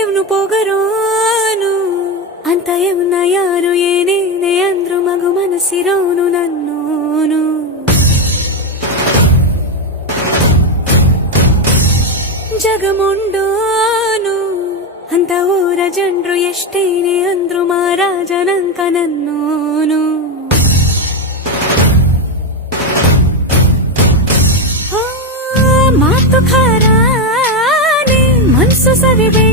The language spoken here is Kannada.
ಇವನು ಪೋಗರೋನು ಅಂತ ಇವನ ಯಾರು ಏನೇನೆ ಅಂದ್ರು ಮಗು ಮನಸ್ಸಿರೋನು ನನ್ನೋನು. ಜಗಮುಂಡೋನು ಅಂತ ಊರ ಜನರು ಎಷ್ಟೇನೆ ಅಂದ್ರು ಮಹಾರಾಜನಂಕ ನನ್ನೋನು. ಮಾತು ಖಾರಾನೆ ಮನ್ಸು ಸವಿಬೇ